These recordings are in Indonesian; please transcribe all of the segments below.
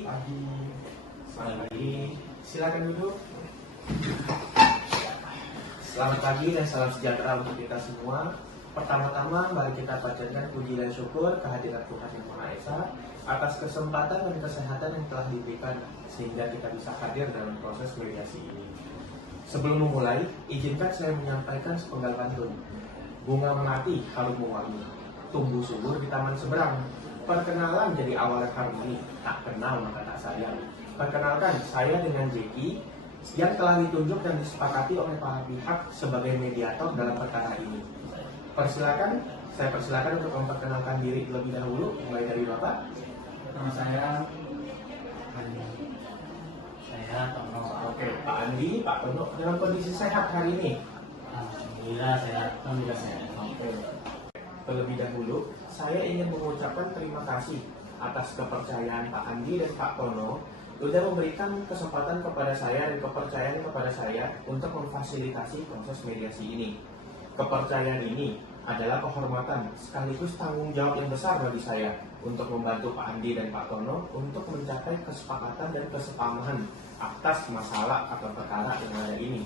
Pagi. Selamat pagi. Silakan duduk. Selamat pagi dan salam sejahtera untuk kita semua. Pertama-tama mari kita panjatkan puji dan syukur kehadiran Tuhan Yang Maha Esa atas kesempatan dan kesehatan yang telah diberikan sehingga kita bisa hadir dalam proses mediasi ini. Sebelum memulai, izinkan saya menyampaikan sepenggal pantun. Bunga melati harum mewangi, tumbuh subur di taman seberang. Perkenalan jadi awal harmoni, tak kenal maka tak sayang. Perkenalkan, saya dengan Jeki yang telah ditunjuk dan disepakati oleh para pihak sebagai mediator dalam perkara ini. Saya persilakan untuk memperkenalkan diri terlebih dahulu, mulai dari Bapak. Nama saya Andi. Saya Tono. Oke, Pak Andi, Pak Tono, dalam kondisi sehat hari ini? Alhamdulillah sehat. Alhamdulillah sehat. Oke. Terlebih dahulu, saya ingin mengucapkan terima kasih atas kepercayaan Pak Andi dan Pak Tono sudah memberikan kesempatan kepada saya dan kepercayaan kepada saya untuk memfasilitasi proses mediasi ini. Kepercayaan ini adalah kehormatan sekaligus tanggung jawab yang besar bagi saya untuk membantu Pak Andi dan Pak Tono untuk mencapai kesepakatan dan kesepahaman atas masalah atau perkara yang ada ini.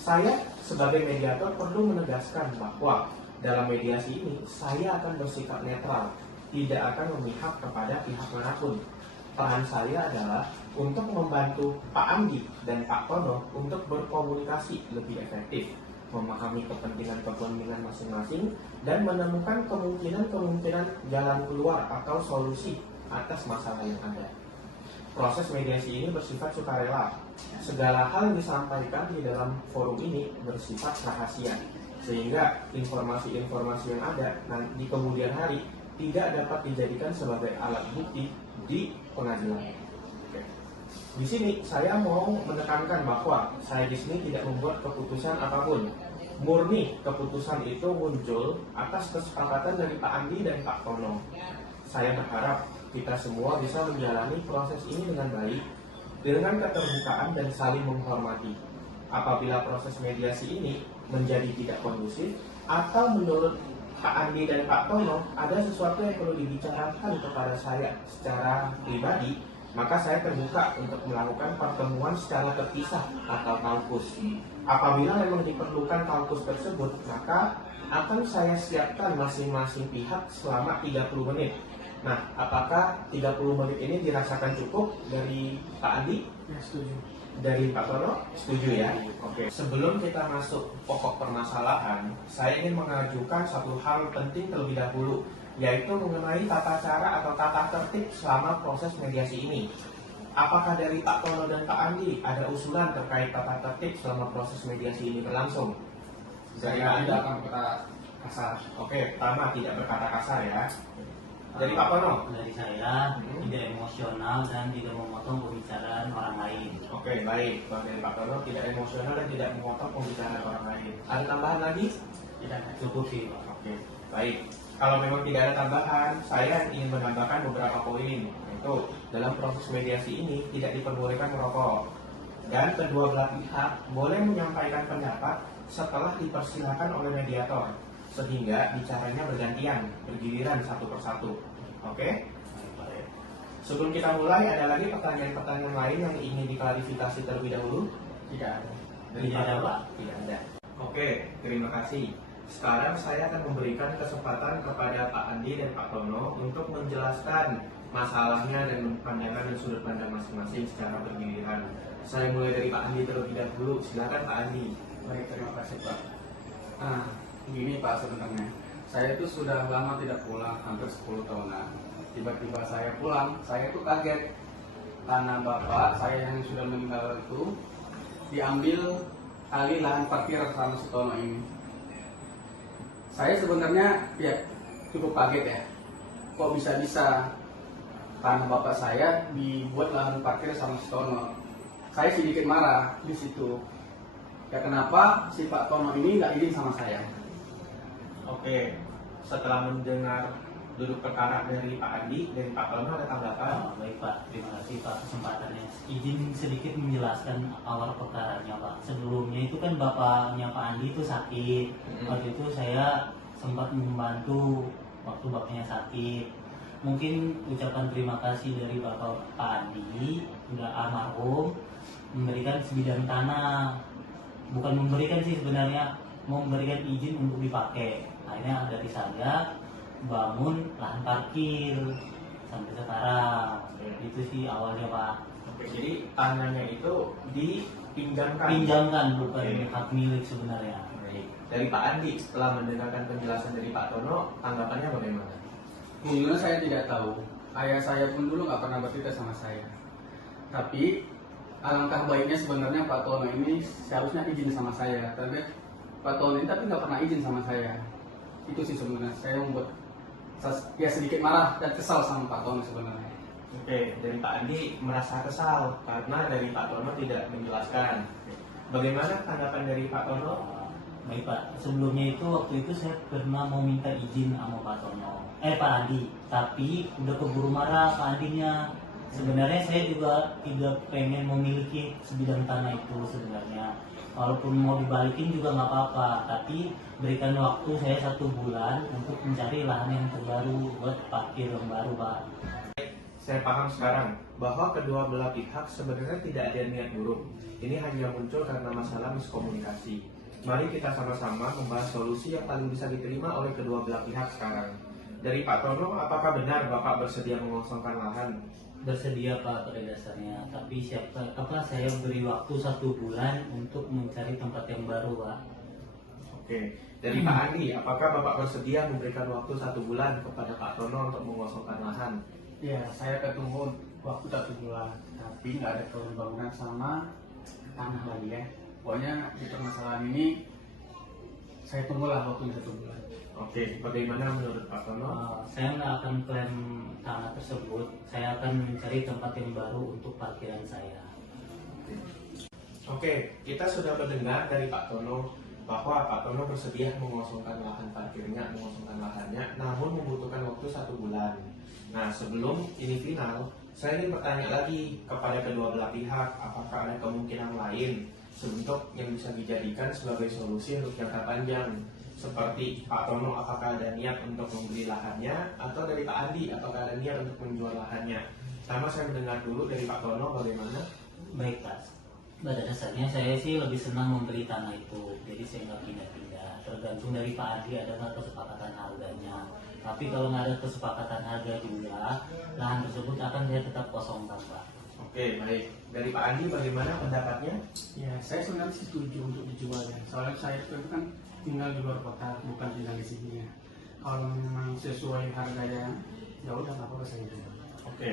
Saya sebagai mediator perlu menegaskan bahwa dalam mediasi ini saya akan bersikap netral, tidak akan memihak kepada pihak manapun. Peran saya adalah untuk membantu Pak Andi dan Pak Tono untuk berkomunikasi lebih efektif, memahami kepentingan masing-masing, dan menemukan kemungkinan jalan keluar atau solusi atas masalah yang ada. Proses mediasi ini bersifat sukarela. Segala hal yang disampaikan di dalam forum ini bersifat rahasia, sehingga informasi-informasi yang ada di kemudian hari tidak dapat dijadikan sebagai alat bukti di pengadilan. Oke. Di sini saya mau menekankan bahwa saya di sini tidak membuat keputusan apapun. Murni keputusan itu muncul atas kesepakatan dari Pak Andi dan Pak Tono. Saya berharap kita semua bisa menjalani proses ini dengan baik, dengan keterbukaan dan saling menghormati. Apabila proses mediasi ini menjadi tidak kondusif, atau menurut Pak Andi dan Pak Tono ada sesuatu yang perlu dibicarakan kepada saya secara pribadi, maka saya terbuka untuk melakukan pertemuan secara terpisah atau kaukus. Apabila memang diperlukan kaukus tersebut, maka akan saya siapkan masing-masing pihak selama 30 menit. Nah, apakah 30 menit ini dirasakan cukup dari Pak Andi? Ya, setuju. Dari Pak Tono? Setuju ya? Oke. Sebelum kita masuk pokok permasalahan, saya ingin mengajukan satu hal penting terlebih dahulu, yaitu mengenai tata cara atau tata tertib selama proses mediasi ini. Apakah dari Pak Tono dan Pak Andi ada usulan terkait tata tertib selama proses mediasi ini berlangsung? Saya tidak akan berkata kasar. Oke, pertama tidak berkata kasar ya. Dari Pak Tono? Dari saya tidak emosional dan tidak memotong pembicaraan orang lain. Oke, baik. Dari Pak Tono tidak emosional dan tidak memotong pembicaraan orang lain. Ada tambahan lagi? Tidak cukup sih, Pak. Oke, baik. Kalau memang tidak ada tambahan, saya ingin menambahkan beberapa poin. Yaitu, dalam proses mediasi ini tidak diperbolehkan merokok. Dan kedua belah pihak boleh menyampaikan pendapat setelah dipersilakan oleh mediator, sehingga bicaranya bergantian, bergiliran satu persatu. Oke? Sebelum kita mulai, ada lagi pertanyaan-pertanyaan lain yang ingin diklarifikasi terlebih dahulu? Tidak ada. Tidak ada, Pak? Tidak ada. Oke, terima kasih. Sekarang saya akan memberikan kesempatan kepada Pak Andi dan Pak Tono untuk menjelaskan masalahnya dan pandangan dan sudut pandang masing-masing secara bergiliran. Saya mulai dari Pak Andi terlebih dahulu. Silakan Pak Andi. Baik, terima kasih Pak. Gini Pak, sebenarnya saya itu sudah lama tidak pulang, hampir 10 tahunan. Tiba-tiba saya pulang, saya itu kaget tanah bapak saya yang sudah meninggal itu diambil alih lahan parkir sama Sutono ini. Saya sebenarnya ya cukup kaget ya, kok bisa-bisa tanah bapak saya dibuat lahan parkir sama Sutono. Saya sedikit marah di situ. Ya kenapa si Pak Tono ini nggak izin sama saya? Oke, setelah mendengar duduk perkara dari Pak Andi dan Pak Tono ada tanggapan? Baik Pak, terima kasih Pak kesempatannya. Izin sedikit menjelaskan awal perkaranya Pak. Sebelumnya itu kan bapaknya Pak Andi itu sakit. Waktu itu saya sempat membantu waktu bapaknya sakit. mungkin ucapan terima kasih dari Bapak Pak Andi, udah almarhum, memberikan sebidang tanah, bukan memberikan sih sebenarnya, memberikan izin untuk dipakai. Akhirnya dari saya bangun lahan parkir sampai sekarang. Itu sih awalnya Pak. Oke, jadi tanahnya itu dipinjamkan. Pinjamkan, bukan Oke. hak milik sebenarnya. Baik. Dari Pak Andi, setelah mendengarkan penjelasan dari Pak Tono, tanggapannya bagaimana? Jujurnya saya tidak tahu. Ayah saya pun dulu nggak pernah bercerita sama saya. Tapi alangkah baiknya sebenarnya Pak Tono ini seharusnya izin sama saya. Tapi Pak Tono ini tapi nggak pernah izin sama saya. Itu sih sebenarnya saya membuat ya sedikit marah dan kesal sama Pak Tono sebenarnya. Oke, dari Pak Andi merasa kesal karena dari Pak Tono tidak menjelaskan. Bagaimana tanggapan dari Pak Tono? Baik Pak, sebelumnya itu waktu itu saya pernah mau minta izin sama Pak Andi, tapi udah keburu marah Pak Andinya. Sebenarnya saya juga tidak pengen memiliki sebidang tanah itu sebenarnya. Walaupun mau dibalikin juga nggak apa-apa, tapi berikan waktu saya 1 bulan untuk mencari lahan yang terbaru buat parkir yang baru Pak. Saya paham sekarang bahwa kedua belah pihak sebenarnya tidak ada niat buruk. Ini hanya muncul karena masalah miskomunikasi. Mari kita sama-sama membahas solusi yang paling bisa diterima oleh kedua belah pihak sekarang. Dari Pak Tono, apakah benar Bapak bersedia mengosongkan lahan? Bersedia Pak pada dasarnya, tapi saya beri waktu 1 bulan untuk mencari tempat yang baru Pak. Oke, dari Pak Andi, apakah Bapak bersedia memberikan waktu 1 bulan kepada Pak Tono untuk mengosongkan lahan? Ya, saya ketemu waktu 1 bulan, tapi nggak ada bangunan sama tanah lagi ya. Pokoknya di permasalahan ini saya tunggulah waktu 1 bulan. Oke, bagaimana menurut Pak Tono? Saya nggak akan klaim tanah tersebut, saya akan mencari tempat yang baru untuk parkiran saya. Oke, kita sudah mendengar dari Pak Tono bahwa Pak Tono bersedia mengosongkan lahan parkirnya, mengosongkan lahannya, namun membutuhkan waktu 1 bulan. Nah, sebelum ini final, saya ingin bertanya lagi kepada kedua belah pihak, apakah ada kemungkinan lain sebentuk yang bisa dijadikan sebagai solusi untuk jangka panjang? Seperti Pak Tono, apakah ada niat untuk membeli lahannya, atau dari Pak Andi, apakah ada niat untuk menjual lahannya? Sama saya mendengar dulu dari Pak Tono bagaimana? Baik Pak, pada dasarnya saya sih lebih senang membeli tanah itu, jadi saya nggak pindah-pindah. Tergantung dari Pak Andi ada nggak kesepakatan harganya. Tapi kalau nggak ada kesepakatan harga juga, lahan tersebut akan saya tetap kosongkan Pak. Oke, baik. Dari Pak Andi bagaimana pendapatnya? Ya, saya sebenarnya setuju untuk dijual ya. Soalnya saya itu kan tinggal di luar kota, bukan tinggal di sini ya. Kalau memang sesuai harganya, ya udah nggak apa-apa saya jual. Oke,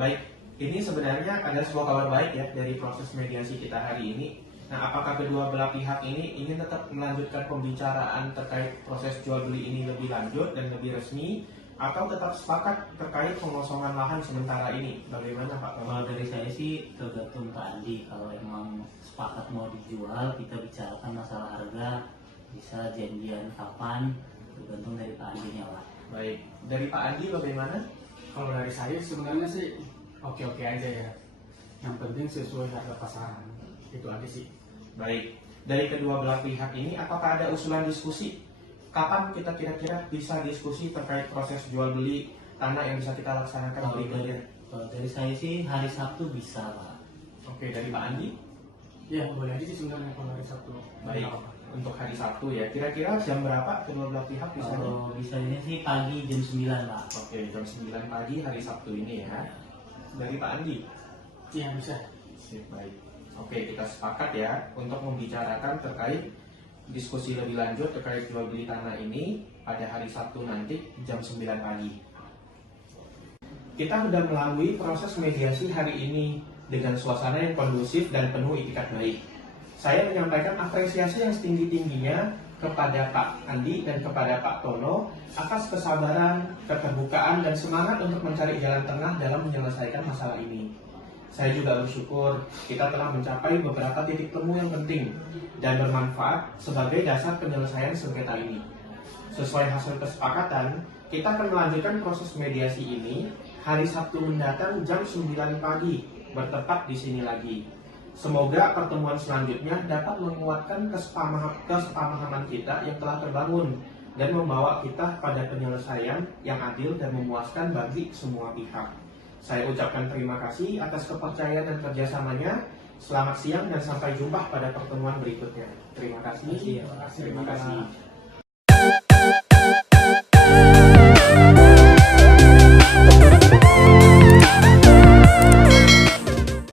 baik. Ini sebenarnya ada sebuah kabar baik ya dari proses mediasi kita hari ini. Nah, apakah kedua belah pihak ini ingin tetap melanjutkan pembicaraan terkait proses jual beli ini lebih lanjut dan lebih resmi, atau tetap sepakat terkait pengosongan lahan sementara ini? Bagaimana Pak? Kalau dari saya sih tergantung Pak Andi. Kalau emang sepakat mau dijual, kita bicarakan masalah harga, bisa janjian kapan, tergantung dari Pak Andinya Pak. Baik. Dari Pak Andi bagaimana? Kalau dari saya sebenarnya sih oke-oke aja ya. Yang penting sesuai harga pasaran. Itu aja sih. Baik. Dari kedua belah pihak ini, apakah ada usulan diskusi? Kapan kita kira-kira bisa diskusi terkait proses jual beli tanah yang bisa kita laksanakan berikutnya? Kalau dari saya sih hari Sabtu bisa Pak. Oke, dari Pak Andi? Ya boleh aja sih sebenarnya kalau hari Sabtu. Baik. Nggak apa-apa. Untuk hari Sabtu ya, kira-kira jam berapa kedua belah pihak bisa? Kalau bisanya sih pagi jam 9 Pak. Oke, jam 9 pagi hari Sabtu ini ya. Dari Pak Andi? Iya bisa. Sip, baik. Oke, kita sepakat ya untuk membicarakan terkait diskusi lebih lanjut terkait jual beli tanah ini pada hari Sabtu nanti jam 9 pagi. Kita sudah melalui proses mediasi hari ini dengan suasana yang kondusif dan penuh itikat baik. Saya menyampaikan apresiasi yang setinggi-tingginya kepada Pak Andi dan kepada Pak Tono atas kesabaran, keterbukaan, dan semangat untuk mencari jalan tengah dalam menyelesaikan masalah ini. Saya juga bersyukur kita telah mencapai beberapa titik temu yang penting dan bermanfaat sebagai dasar penyelesaian sengketa ini. Sesuai hasil kesepakatan, kita akan melanjutkan proses mediasi ini hari Sabtu mendatang jam 9 pagi, bertepat di sini lagi. Semoga pertemuan selanjutnya dapat menguatkan kesepamahaman kita yang telah terbangun dan membawa kita pada penyelesaian yang adil dan memuaskan bagi semua pihak. Saya ucapkan terima kasih atas kepercayaan dan kerjasamanya. Selamat siang dan sampai jumpa pada pertemuan berikutnya. Terima kasih. Terima kasih. Terima kasih.